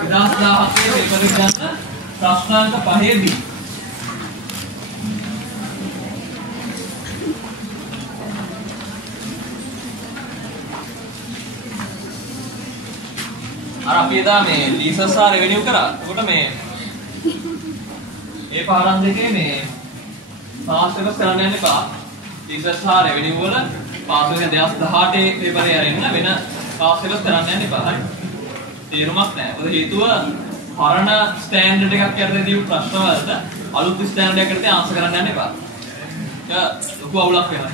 2017 paper එක ගන්න ප්‍රශ්නාංක 5B. අර අපි එදා මේ ලීසස් සහ රෙවෙනියු කරා. එතකොට මේ ඒ පාරම් දෙකේ මේ පාස් එක කරන්න යන්න එපා. ලීසස් සහ රෙවෙනියු වල පාස් එක 2018 පේපරේ අරින්න වෙන පාස් එක කරන්න යන්න එපා. හරි. තේරුමක් නැහැ. මොකද හේතුව පරණ ස්ටෑන්ඩඩ් එකක් යටතේදී ප්‍රශ්න වලට අලුත් ස්ටෑන්ඩඩ් එකකට ආන්සර් කරන්න යන්න එපා. ඒක ලොකු අවුලක් වෙනවා.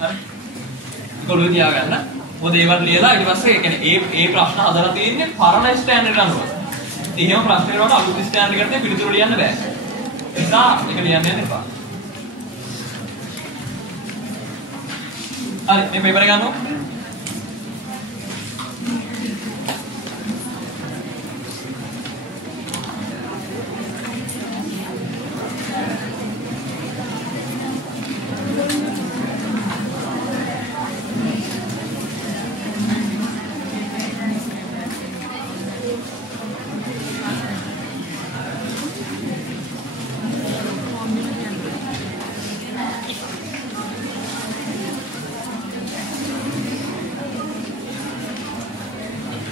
හරි. ඒක ඔළුවේ තියාගන්න. මොකද ඒවත් ලියලා ඊට පස්සේ ඒ කියන්නේ ඒ ප්‍රශ්න හදලා තියෙන්නේ පරණ ස්ටෑන්ඩඩ් අනුව. ඉතින් එහෙම ප්‍රශ්න වලට අලුත් ස්ටෑන්ඩඩ් එකකට පිළිතුරු ලියන්න බෑ. ඒ නිසා ඒක ලියන්න යන්න එපා. හරි මේ පේපර් එක ගන්නකො.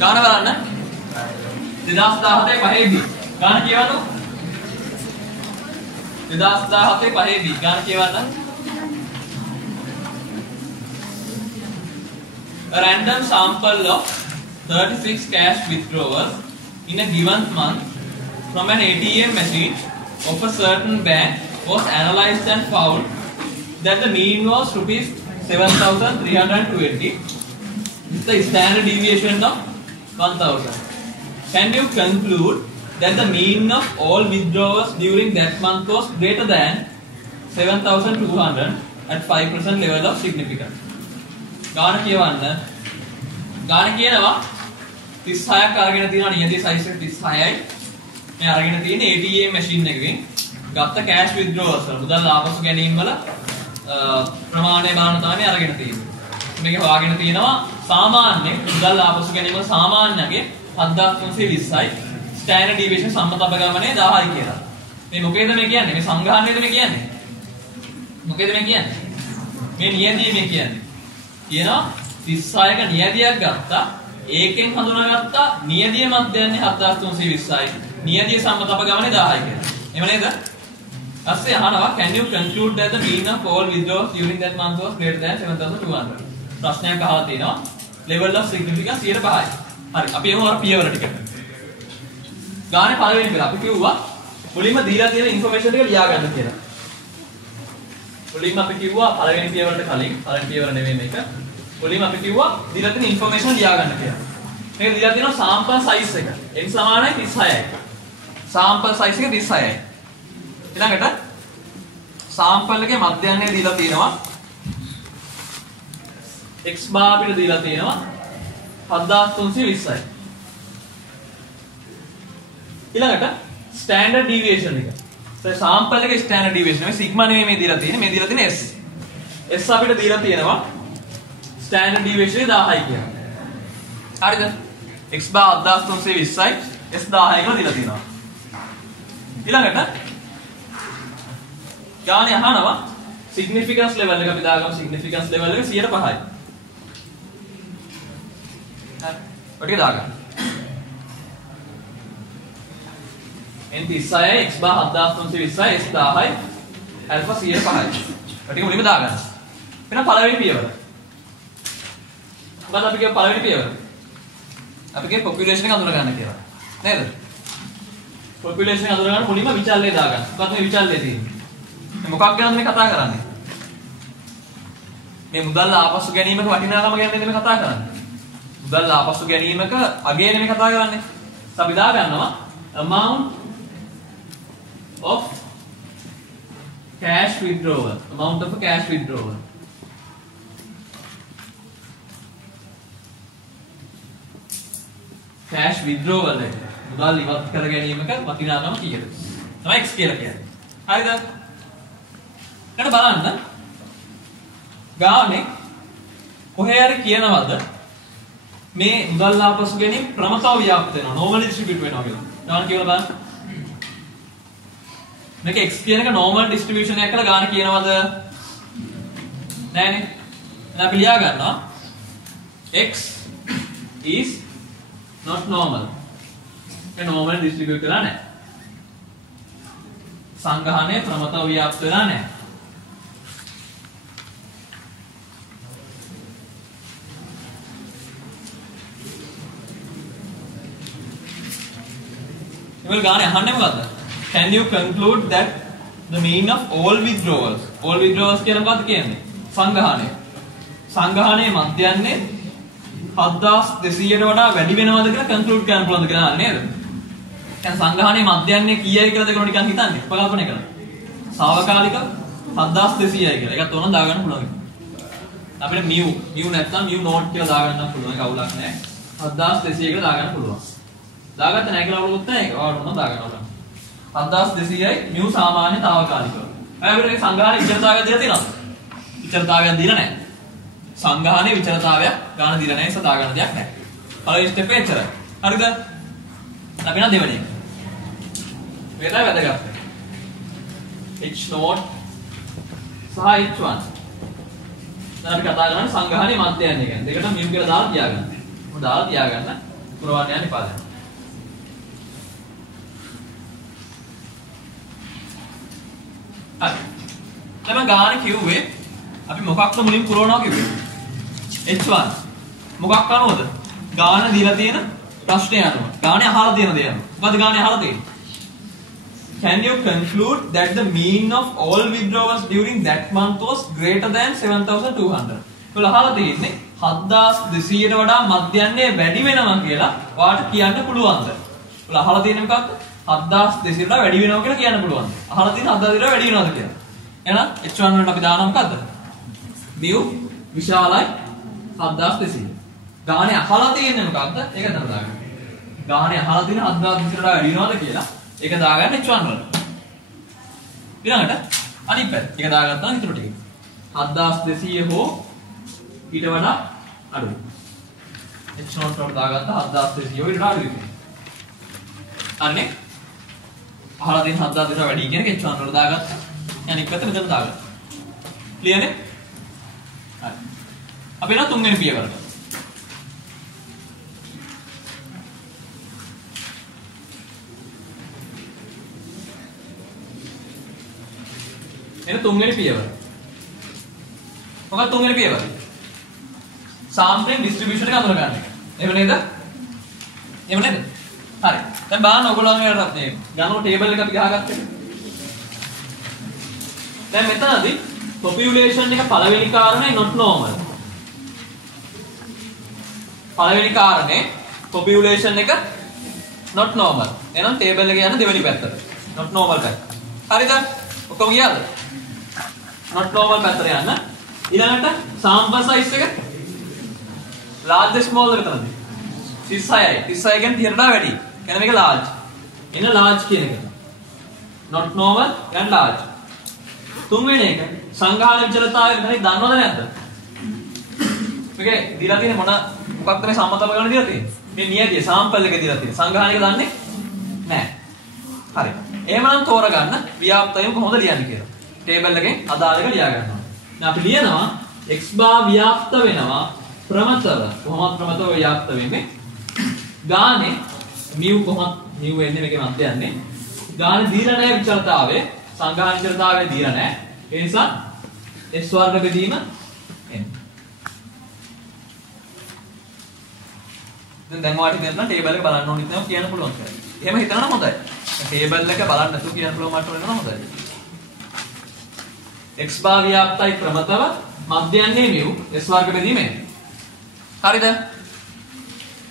ගාන බලන්න 2017 5B ගාන කියවන්න 2017 5B ගාන කියවන්න a random sample of 36 cash withdrawals in a given month from an ATM machine of a certain bank was analyzed and found that the mean was rupees 7,320 with the standard deviation of 1,000. Can you conclude that the mean of all withdrawals during that month was greater than 7,200 at 5% level of significance? ගාන කියවන්න. ගාන කියනවා 36ක් අරගෙන තියෙනවා නියති size එක 36යි. මේ අරගෙන තියෙන ATM machine එකකින් ගත්ත cash withdrawals වල මුදල් ආපසු ගැනීම වල ප්‍රමාණය බලන තමයි අරගෙන තියෙන්නේ. මේක හොයාගෙන තියෙනවා සාමාන්‍ය මුදල් ආපසු ගැනීම සාමාන්‍යගේ 7320යි ස්ටෑන්ඩඩ් ඩීවියේෂන් සම්මත අපගමනයේ 1000යි කියලා. මේ මොකේද මේ කියන්නේ? මේ සංගාහණයද මේ කියන්නේ? මොකේද මේ කියන්නේ? මේ නියතිය මේ කියන්නේ. කියනවා 36ක නියතියක් ගත්තා. ඒකෙන් හඳුනාගත්තා නියතිය මැදයන්නේ 7320යි. නියතිය සම්මත අපගමනයේ 1000යි කියලා. එහෙම නේද? ඊපස්සේ අහනවා can you conclude that the mean of all withdrawals during that month was greater than 7200? ප්‍රශ්නයක් අහලා තියෙනවා level of significance 5යි. හරි අපි එමු අර පියවර ටික. ගානේ පළවෙනි පෙළ අපි කිව්වා මුලින්ම දීලා තියෙන ইনফර්මේෂන් ටික ලියා ගන්න කියලා. මුලින්ම අපි කිව්වා පළවෙනි පියවරට කලින් පළවෙනි පියවර නෙවෙයි මේක. මුලින්ම අපි කිව්වා දීලා තියෙන ইনফර්මේෂන් ලියා ගන්න කියලා. මේක දීලා තියෙනවා sample size එක. n සමානයි 36යි. sample size එක 36යි. ඊළඟට sample එකේ මධ්‍යයන්ය දීලා තියෙනවා x bar අපිට දීලා තියෙනවා 7320යි. ඊළඟට ස්ටෑන්ඩඩ් ඩීවියේෂන් එක. sample එකේ ස්ටෑන්ඩඩ් ඩීවියේෂන් මේ sigma නෙමෙයි මේ දීලා තියෙන්නේ. මේ දීලා තියෙන්නේ s. s අපිට දීලා තියෙනවා ස්ටෑන්ඩඩ් ඩීවියේෂන් 1000යි කියලා. හරිද? x bar 7320යි s 1000යි කියලා දීලා තියෙනවා. ඊළඟට ගානේ අහනවා significance level එක අපි දාගමු significance level එක 105යි. හරි. ඔය ටික දාගන්න. n 36යි x bar 7320යි s 1000යි alpha 105යි. ඔය ටික මුලින්ම දාගන්න. වෙන පළවෙනි පියවර. මොකද අපි කියව පළවෙනි පියවර. අපි කියව population එක අඳුන ගන්න කියලා. නේද? population එක අඳුන ගන්න මුලින්ම විචල්ලේ දාගන්න. මොකක්ද මේ විචල්ලේ තියෙන්නේ? මොකක් ගැනද මේ කතා කරන්නේ? මේ මුදල් ආපසු ගැනීමක වටිනාකම ගැන නේද මේ කතා කරන්නේ? මුදල් ආපසු ගැනීමක අගය නෙමෙයි කතා කරන්නේ. අපි දා ගන්නවා amount of cash withdrawal. amount of a cash withdrawal. cash withdrawal එක. මුදල් ඉවත් කර ගැනීමක වටිනාකම කීයද? තමයි x කියලා කියන්නේ. හරිද? ඊට බලන්න ගානේ කොහේ හරි කියනවද මේ මුදල් ආපසු ගැනීම ප්‍රමතව ව්‍යාප්ත වෙනවා. normally distribute වෙනවා කියලා. ගාන කියලා බලන්න. මේක x කියන එක normal distribution එකක් කියලා ගාන කියනවද? නෑනේ. එහෙනම් අපි ලියා ගන්නවා x is not normal. A normal distribute වෙලා නැහැ. සංගහණය ප්‍රමතව ව්‍යාප්ත වෙලා නැහැ. එවල ගානේ අහන්නේ මොකද්ද? Can you conclude that the mean of all withdrawals කියන මොකද්ද කියන්නේ? සංගහණය. සංගහණයේ මධ්‍යන්නේ 7200ට වඩා වැඩි වෙනවද කියලා conclude කරන්න පුළුවන්ද කියලා නේද? දැන් සංගහණයේ මධ්‍යන්නේ කීයයි කියලාද කියලා නිකන් හිතන්නේ. කල්පනා කරන්න. සාවකාලික 7200යි කියලා. ඒකත් ඕනනම් දාගන්න පුළුවන්. අපිට mu නැත්නම් mu not කියලා දාගන්න පුළුවන්. ඒක අවුලක් නැහැ. 7200 කියලා දාගන්න පුළුවන්. දාගත්ත නැහැ කියලා අවුලකුත් නැහැ. ඒක ඔයාලට මොනවද දාගන්න ඕන. 7200යි mu සාමාන්‍ය తాවකාලිකව. අපිට මේ සංගහණයේ විචලතාවය දීලා තියෙනවද? විචලතාවයක් දීලා නැහැ. සංගහණයේ විචලතාවයක් ගාන දීලා නැහැ. ඒක දාගන්න දෙයක් නැහැ. පළවෙනි ස්ටෙප් එක එච්චරයි. හරිද? අපි නම් දෙවෙනි එක. මේක තමයි වැදගත්. H0 සහ H1. දැන් අපි කතා කරන්නේ සංගහණයේ මධ්‍යයන්ය ගැන. දෙකට mu කියලා දාලා තියාගන්න. මොකද දාලා තියාගන්න පුරවන්න යන්නේ පාදයක්. හරි. දැන් ගාන කිව්වේ අපි මොකක්ද මුලින් පුරවනවා කිව්වේ? H1. මොකක් අනුවද? ගාන දීලා තියෙන ප්‍රශ්නේ අනුව. ගානේ අහලා තියෙන දේ අනුව. මොකද ගානේ අහලා තියෙන්නේ? Can you conclude that the mean of all withdrawals during that month was greater than 7200? ඔයාලා අහලා තියෙන්නේ 7200ට වඩා මධ්‍යන්නේ වැඩි වෙනවා කියලා ඔයාලට කියන්න පුළුවන්ද? ඔයාලා අහලා තියෙන්නේ මොකක්ද? 7200ට වඩා වැඩි වෙනවා කියලා කියන්න පුළුවන්ද? අහලා තියෙන්නේ 7200ට වැඩි වෙනවද කියලා. එහෙනම් H1 වලට අපි දානවා මොකද්ද? mu විශාලයි 7200. ගානේ අහලා තියෙන්නේ මොකක්ද? ඒක තමයි දාගන්න. ගානේ අහලා තියෙන 7200ට වඩා වැඩි වෙනවද කියලා ඒක දාගන්න H1 වල. ඊළඟට අනිත් පැත්ත. ඒක දාගත්තා ඊටු ටික. 7200 හෝ ඊට වඩා අඩුයි. H0 වලට දාගත්තා 7200 ඊට වඩා අඩුයි. අනේ අහලා තියෙන 7200ට වැඩි කියන එක H1 වලට දාගත්තා. අනිත් පැත්ත මෙතන දාගන්න. ක්ලියර් නේ? හරි. අපි එනවා තුන්වෙනි පියවරට. එන තුන්වෙනි පියවර. මොකක්ද තුන්වෙනි පියවර? සාම්ප්‍රේම් ඩිස්ට්‍රිබියුෂන් එක අඳුර ගන්න එක. එහෙම නේද? එහෙම නේද? හරි. දැන් බලන්න ඔයගොල්ලෝ මේ ගණන ටේබල් එක අපි ගහගත්තා. දැන් මෙතනදී population එක පළවෙනි කාරණේ not normal. පළවෙනි කාරණේ population එක not normal. එහෙනම් ටේබල් එකේ යන දෙවෙනි පැත්තට. not normal පැත්ත. හරිද? ඔක්කොම ගියාද? not normal පැත්තට යන්න. ඊළඟට sample size එක large small එක තමයි. 36යි. 36 කියන්නේ 30ට වඩා වැඩි. එහෙනම් මේක large. එන large කියන එක. not normal and large. තුන්වෙනි එක සංගහන විචලතාවය ගැන දන්නවද නැද්ද? මේකේ දීලා තියෙන්නේ මොකක්ද මේ සම්මතව ගන්න දීලා තියෙන්නේ? මේ නියතිය sample එක දීලා තියෙන්නේ. සංගහන එක දන්නේ නැහැ. හරි. එහෙමනම් තෝරගන්න ව්‍යාප්තයම කොහොමද ලියන්නේ කියලා. ටේබල් එකෙන් අදාළ එක ලියා ගන්නවා. දැන් අපි ලියනවා x බා ව්‍යාප්ත වෙනවා ප්‍රමතව. කොහොමද ප්‍රමතව ව්‍යාප්ත වෙන්නේ? ගානේ mu කොහොමද mu වෙන්නේ මේකේ මැදයන්නේ. ගානේ දීලා නැහැ විචලතාවය. සංගහන විචලතාවය දීලා නැහැ. ඒ නිසා s වර්ග බෙදීම n. දැන් ඔයාලට දෙන්න ටේබල් එක බලන්න ඕනෙත් නෑ කියන්න පුළුවන් කියලා. එහෙම හිතනවා නම් හොඳයි. ටේබල් එක බලන්න නැතුව කියන්න පුළුවන් මට්ටම වෙනවා හොඳයි. x බා ව්‍යාප්තයි ප්‍රමතව මධ්‍යන්නේ mu s වර්ග බෙදීම n. හරිද?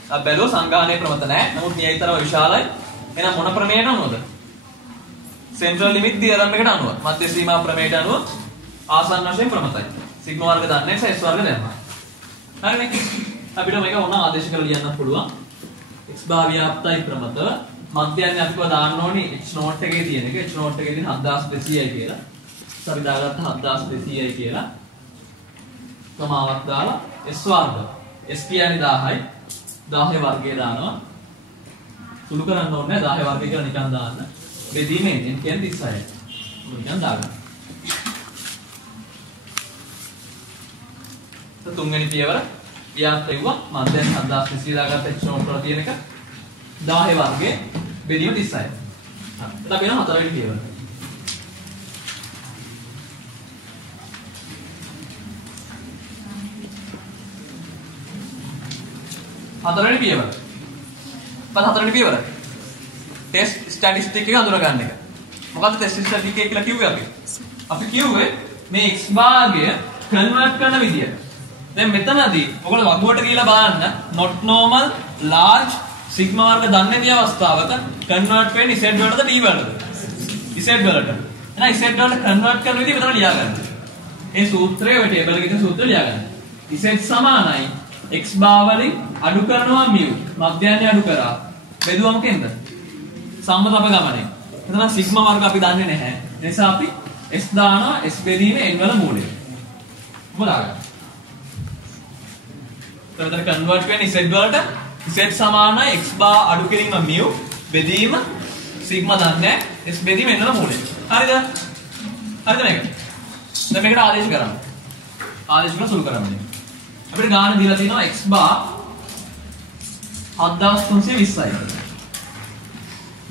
අප බැලුවා සංගාහනයේ ප්‍රමත නැහැ. නමුත් නියයිතරව විශාලයි. එහෙනම් මොන ප්‍රමේයට අනුවද? සෙන්ට්‍රල් ලිමිට් තියරම් එකට අනුව. මධ්‍ය සීමා ප්‍රමේයට අනුව ආසන්න වශයෙන් ප්‍රමතයි. සිග්මා වර්ග දන්නේ නැහැ s වර්ග දැම්මා. හරිනේ? අපිට මේක ඕන ආදේශ කරලා ලියන්න පුළුවන්. x බා ව්‍යාප්තයි ප්‍රමතව මධ්‍යන්නේ අපිව දාන්න ඕනේ h නෝට් එකේ තියෙන එක. h නෝට් එකේ තියෙන 7200යි කියලා. අපි දාගත්ත 7200යි කියලා. සමාවක් දාලා s වර්ග. s කියන්නේ 1000යි. 10 වර්ගය දානවා. සුළු කරන්න ඕනේ 10 වර්ගය කියලා නිකන් දාන්න. බෙදීමෙන් n කියන්නේ 36යි. නිකන් දාගන්න. තුන්වෙනි පියවර ව්‍යාප්ත එවුවා මම දැන් 7200 දාගත්ත එක්ස්ට්‍රා වල තියෙන එක 10 වර්ගයේ බෙදීම 36යි. හරි. එතන වෙන හතරවෙනි පියවර. හතරවෙනි පියවර. හතරවෙනි පියවර. ටෙස්ට් ස්ටැටිස්ටික් එක අඳුර ගන්න එක. මොකද්ද ටෙස්ට් ස්ටැටිස්ටික් එක කියලා කිව්වේ අපි? අපි කිව්වේ මේ x භාගය කන්වර්ට් කරන විදිය. දැන් මෙතනදී ඔයගොල්ලෝ වගුවට කියලා බලන්න not normal large sigma වර්ග දන්නේ නැති අවස්ථාවක කන්වර්ට් වෙන්නේ z වලටද d වලටද? z වලට. එහෙනම් z වලට කන්වර්ට් කරන විදිය මෙතන ලියා ගන්න. ඒ සූත්‍රය ඔය ටේබල් එකේ තියෙන සූත්‍රය ලියා ගන්න. z සමානයි x භාවලින් අඩු කරනවා mu මධ්‍යයන්‍ය අඩු කරා බෙදුවා මොකෙන්ද? සම්මත අපගමනය. එතන සිග්මා වර්ග අපි දන්නේ නැහැ. ඒ නිසා අපි s දානවා s බෙදීමේ n වල මූලය. මොකද? එතන කන්වර්ට් වෙන්නේ z වලට z සමානයි x බා අඩු කිරීම mu බෙදීම සිග්මා දන්නේ s බෙදීම n වල මූලය. හරිද? හරිද මේක? දැන් මේකට ආදේශ කරන්න. ආදේශ කරලා සුළු කරන්න. අපිට ගාන දීලා තියෙනවා x බා 7320යි.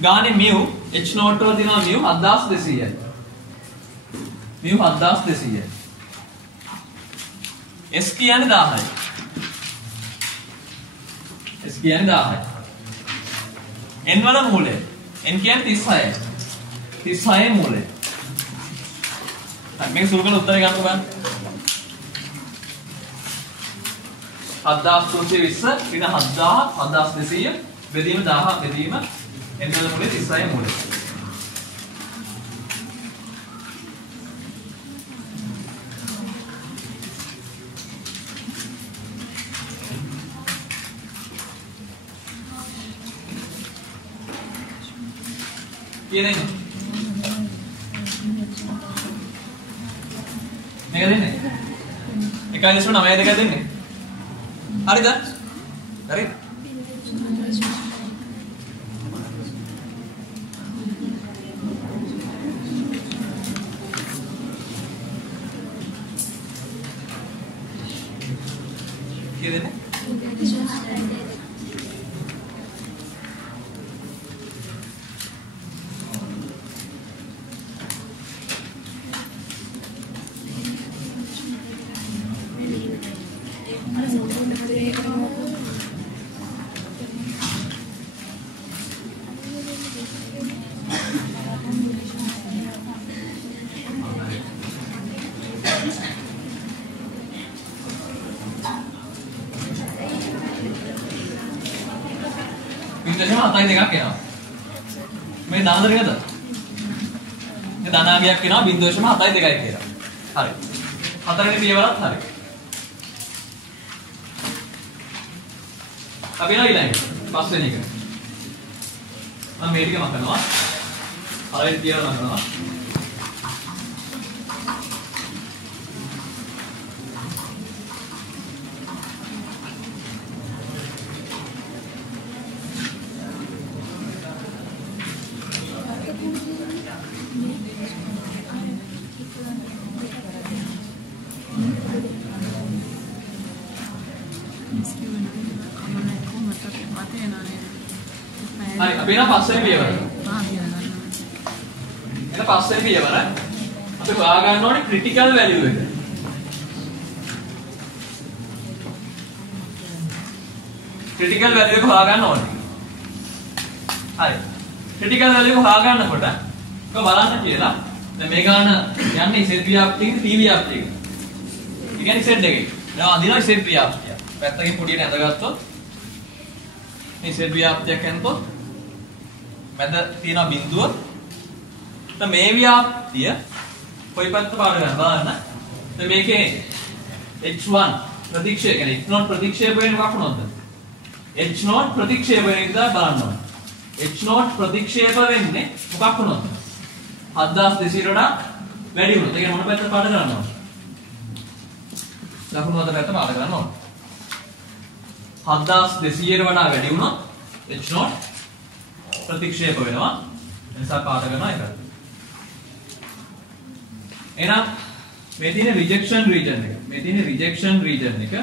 ගානේ mu h නෝට් වල තියෙනවා mu 7200යි. mu 7200යි. s කියන්නේ 1000යි. s කියන්නේ 1000යි. n වල මූලය. n කියන්නේ 36යි. 36යි මූලය. හරි මේක සුළු කරලා උත්තරේ ගන්න බලන්න. 7320 ඍණ 7000 7200 බෙදීම 1000 බෙදීම n වල මූලය 36යි මූලය. කියන්නේ මේක දෙන්නේ 1.9 දෙක දෙන්නේ හරිද? හරි. කියන්නේ හතයි දෙකක් එනවා. මේ දානද නේද? මේ ධනාගයක් එනවා 0.7යි දෙකයි කියලා. හරි. හතරවෙනි පියවරත් හරි. අපි යනවා ඊළඟට. පස්වෙනි එක. මම මේ ටික මකනවා. හතරවෙනි පියවර මකනවා. හරි අපි යන පස්වෙනි පියවර. එන පස්වෙනි පියවර අපි හොයා ගන්න ඕනේ ක්‍රිටිකල් වැලියු එක. ක්‍රිටිකල් වැලියු එක හොයා ගන්න ඕනේ. හරි. ක්‍රිටිකල් වැලියු එක හොයා ගන්නකොට ඔක බලන්න කියලා. දැන් මේ ගාන යන්නේ Z ව්‍යාප්තියක T ව්‍යාප්තියක. ඒ කියන්නේ Z එකේ. දැන් අදිනවා Z ව්‍යාප්තිය. පැත්තකින් පොඩියට ඇඳගත්තොත් මේ Z ව්‍යාප්තියක් එනකොට මැද තියෙන බිඳුව දැන් මේ ව්‍යාප්තිය කොයි පැත්ත පාඩ ගන්න බලන්න. දැන් මේකේ h1 ප්‍රතික්ෂේප කියන්නේ h0 ප්‍රතික්ෂේප වෙන්නේ වකුණොත්ද? h0 ප්‍රතික්ෂේප වෙන විදිහ බලන්න ඕනේ. h0 ප්‍රතික්ෂේප වෙන්නේ මොකක් වුණොත්? 7200 වඩා වැඩි වුණොත්. ඒ කියන්නේ මොන පැත්ත පාඩ කරන්න ඕනේ? ලකුණු අතර පැත්ත පාඩ කරන්න ඕනේ. 7200ට වඩා වැඩි වුණොත් H0 ප්‍රතික්ෂේප වෙනවා. ඒ නිසා පාට කරනවා ඒකට. එහෙනම් මේ තියෙන රිජෙක්ෂන් රීජන් එක. මේ තියෙන රිජෙක්ෂන් රීජන් එක.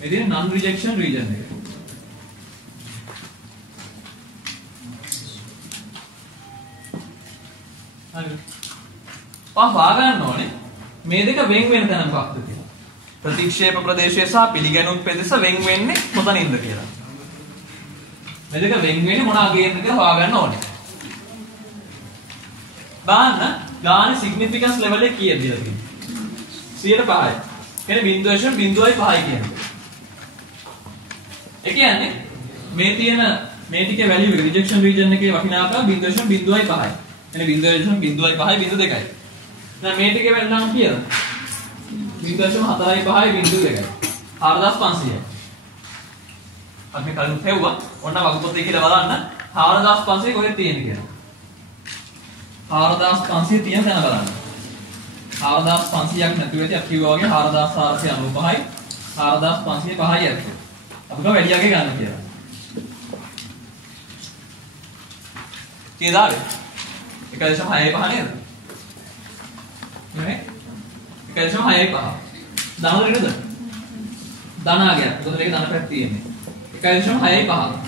මේ තියෙන non rejection region එක. හරි. පහවා ගන්න ඕනේ. මේ දෙක වෙන් වෙන තැන මොකක්ද කියලා. ප්‍රතික්ෂේප ප්‍රදේශය සහ පිළිගැනුම් ප්‍රදේශ වෙන් වෙන්නේ කොතනින්ද කියලා. මේ දෙක වෙන් වෙන්නේ මොන අගයෙන්ද කියලා හොයාගන්න ඕනේ. බලන්න ගානේ සිග්නිෆිකන්ස් ලෙවල් එක කීයද කියලා තියෙනවා. 105යි. කියන්නේ 0.05යි කියන්නේ. ඒ කියන්නේ මේ තියෙන මේ ටිකේ වැලියු එක රිජෙක්ෂන් රීජන් එකේ වටිනාකම 0.05යි. එනේ 0.05යි 0.2යි. දැන් මේ ටිකේ වෙනනම් කීයද? 0.45යි 0.2යි. 4500යි. අපි කලින් හෙව්වා. ඔන්න වගපොතේ කියලා බලන්න 4500 කොහෙද තියෙන්නේ කියලා. 4500 තියෙන තැන බලන්න. 4500ක් නැතුව ඇති අපි කිව්වා වගේ 4495යි 4505යි ඇත්ත. අපි කව වැඩි යගේ ගන්න කියලා. කීයද? 1.65 නේද? නේ? 1.65. ධන දෙකද? ධනාගයක්. මොකද මේක ධන පැත්ත තියෙන්නේ. 1.65.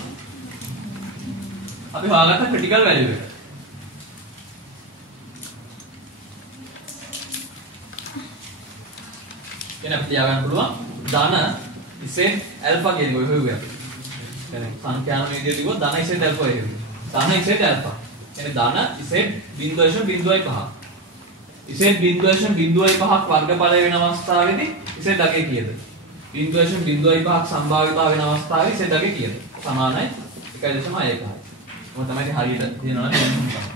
අපි හොයාගත්ත ක්‍රිටිකල් වැලියු එක. එන අපිට ලියා ගන්න පුළුවන් ධන ඉසෙට් ඇල්ෆා කියන එක ඔය හොයුවා. يعني සංඛ්‍යාන විදියට කිව්වොත් ධන ඉසෙට් ඇල්ෆා ඒක. ධන ඉසෙට් ඇල්ෆා. يعني ධන ඉසෙට් 0.05. ඉසෙට් 0.05ක් වර්ගඵලය වෙන අවස්ථාවේදී ඉසෙට් අගේ කීයද? 0.05ක් සම්භාවිතාව වෙන අවස්ථාවේ ඉසෙට් අගේ කීයද? සමානයි 1.1යි. මොකද තමයි හරියට කියනවා නේද?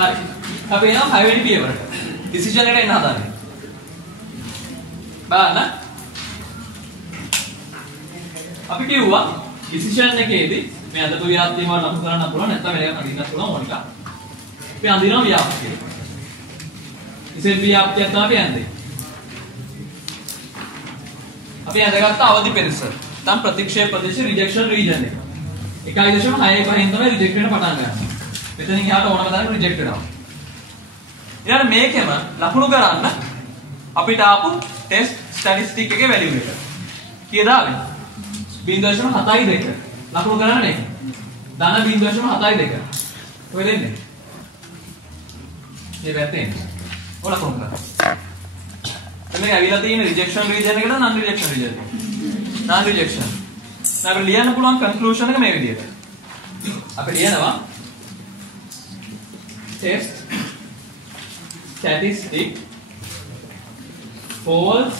හරි. අපි එනවා 5 වෙනි පියවරට. ඩිසිෂන් එකට එන්න හදන්නේ. බලන්න. අපි කිව්වා ඩිසිෂන් එකේදී මේ අදපු ව්‍යාප්තිය වල ලකුණු කරන්න පුළුවන් නැත්නම් මේක අඳින්නත් පුළුවන් ඕනික. අපි අඳිනවා ව්‍යාප්තිය. ඉතින් ව්‍යාප්තිය තමයි අපි අඳින්නේ. අපි අඳගත්ත අවදි පෙරස. තම ප්‍රතික්ෂේප ප්‍රදේශ රිජෙක්ෂන් රීජන් එක. 1.65 පහෙන් තමයි රිජෙක්ට් වෙන පටන් ගන්න. මෙතනින් එහාට ඕනම තරම් රිජෙක්ට් වෙනවා. ඊළඟ මේකෙම ලකුණු කරන්න අපිට ආපු ටෙස්ට් ස්ටැටිස්ටික් එකේ වැලියු එක. කීයද ආවේ? 0.72. ලකුණු කරන්න මේක. ධන 0.72. කොහෙද එන්නේ? මේ පැත්තේ එන්නේ. ඔය ලකුණු කරන්න. එතන ඇවිල්ලා තියෙන රිජෙක්ෂන් රීජන් එකද නන් රිජෙක්ෂන් රීජන් එක? නන් රිජෙක්ෂන්. දැන් අපිට ලියන්න පුළුවන් කන්ක්ලූෂන් එක මේ විදිහට. අපි ලියනවා test statistic falls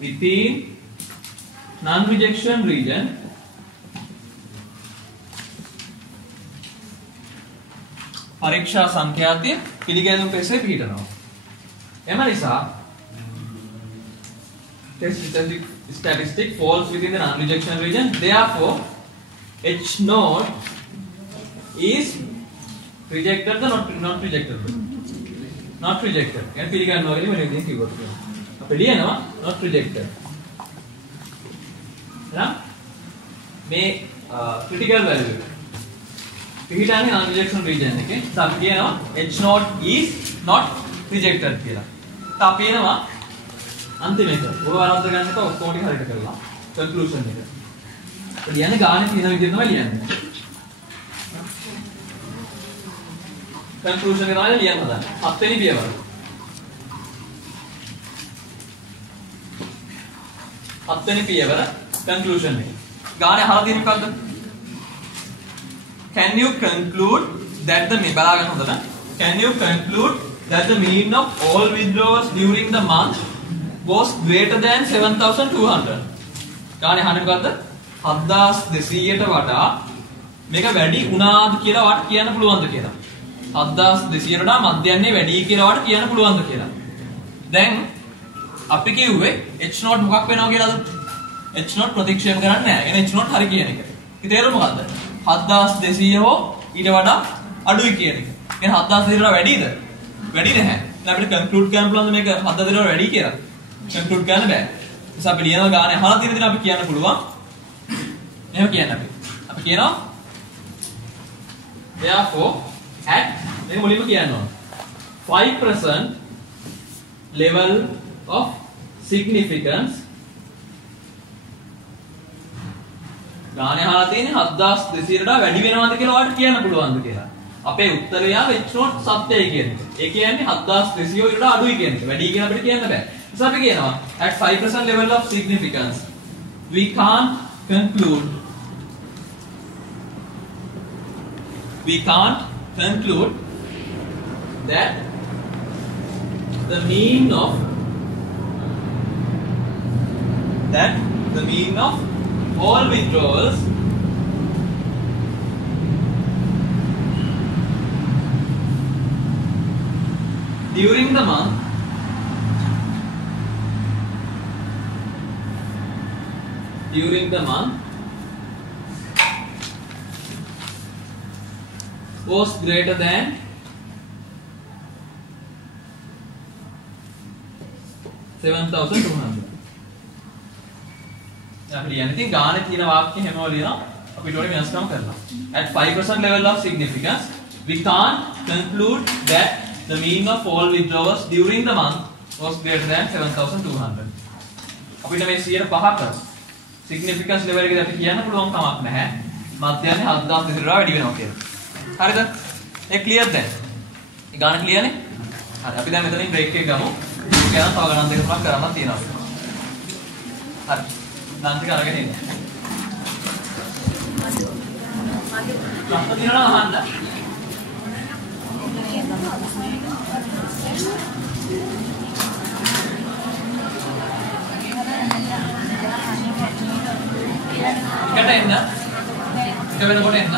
within non-rejection region පරීක්ෂා සංඛ්‍යාතිය පිළිගැනුම් පෙසේ පිහිටනවා. එම නිසා test statistic falls within the non-rejection region, therefore H naught is rejected or not rejected? Not rejected. And පිළිගන්නවා කියන්නේ මොන විදිහෙන් කිව්වොත් අපි ලියනවා not rejected. එහෙනම් මේ critical value එක පිළිගන්නේ non rejection region එකේ. අපි කියනවා H naught is not rejected කියලා. අපි එනවා අන්තිම එක. ඔය වරද්ද ගන්න එපා ඔක්කොම ටික හරියට කරලා. conclusion එක. ලියන්නේ ගානේ තියෙන විදිහට තමයි ලියන්නේ. conclusion එක තමයි ලියන්න හදන්නේ. 7 වෙනි පියවර. 7 වෙනි පියවර conclusion එක. ගානේ අහලා තියෙන මොකද්ද? Can you conclude that the මේ බලාගන්න හොඳට. can you conclude that the mean of all withdrawals during the month was greater than 7,200? ගානේ අහන්නේ මොකද්ද? 7200ට වඩා මේක වැඩි වුණාද කියලා වාට කියන්න පුළුවන්ද කියලා. 7200ට වඩා මධ්‍යන්නේ වැඩි කියලා වාට කියන්න පුළුවන්ද කියලා. දැන් අපි කිව්වේ h0 මොකක් වෙනව කියලාද? h0 ප්‍රතික්ෂේප කරන්නේ නැහැ. එහෙනම් h0 හරි කියන එක. ඒක තේරුම මොකද්ද? 7200 හෝ ඊට වඩා අඩුයි කියන එක. එහෙනම් 7200 වඩා වැඩිද? වැඩි නැහැ. එහෙනම් අපිට කන්ක්ලූඩ් කරන්න පුළුවන්ද මේක 7200 වඩා වැඩි කියලා? කන්ක්ලූඩ් කරන්න බෑ. නිසා අපි ලියන ගානේ අහලා තියෙන දේ අපි කියන්න පුළුවන්. එහෙම කියන්න අපි කියනවා therefore at මේක මුලින්ම කියන්න ඕන 5% level of significance ගානේ අහලා තියෙන්නේ 7200ට වඩා වැඩි වෙනවද කියලා ඔයාලට කියන්න පුළුවන්ද කියලා. අපේ උත්තරය h0 සත්‍යයි කියන එක. ඒ කියන්නේ 7200 ඊට වඩා අඩුයි කියන එක. වැඩි කියන අපිට කියන්න බෑ. So අපි කියනවා at 5% level of significance we can't conclude that the mean of all withdrawals during the month was greater than 7,200. අපි යන්නේ ගානේ තියෙන වාක්‍ය හැමෝම ලියනවා අපිට උඩ වෙනස්කම් කරනවා. At 5% level of significance we can't conclude that the mean of all withdrawals during the month was greater than 7,200. අපිට මේ 105ක significance level එකේදී අපි කියන්න පුළුවන් කමක් නැහැ. මධ්‍යන්නේ 7,200 වඩා වැඩි වෙනවා කියලා. හරිද? ඒක ක්ලියර් දැන්. ඒ ගාන ක්ලියර් නේ? හරි. අපි දැන් මෙතනින් බ්‍රේක් එක ගමු. ඒක යන තව ගණන් දෙක තුනක් කරන්න තියෙනවා. හරි. නාන්තික අරගෙන ඉන්න. ප්‍රශ්න තියෙනවා අහන්න. එකට එන්න. එක වෙනකොට එන්න.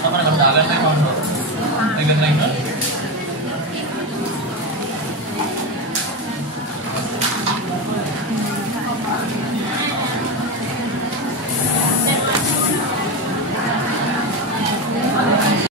Apa nak dalam ni kau? Dengan lain.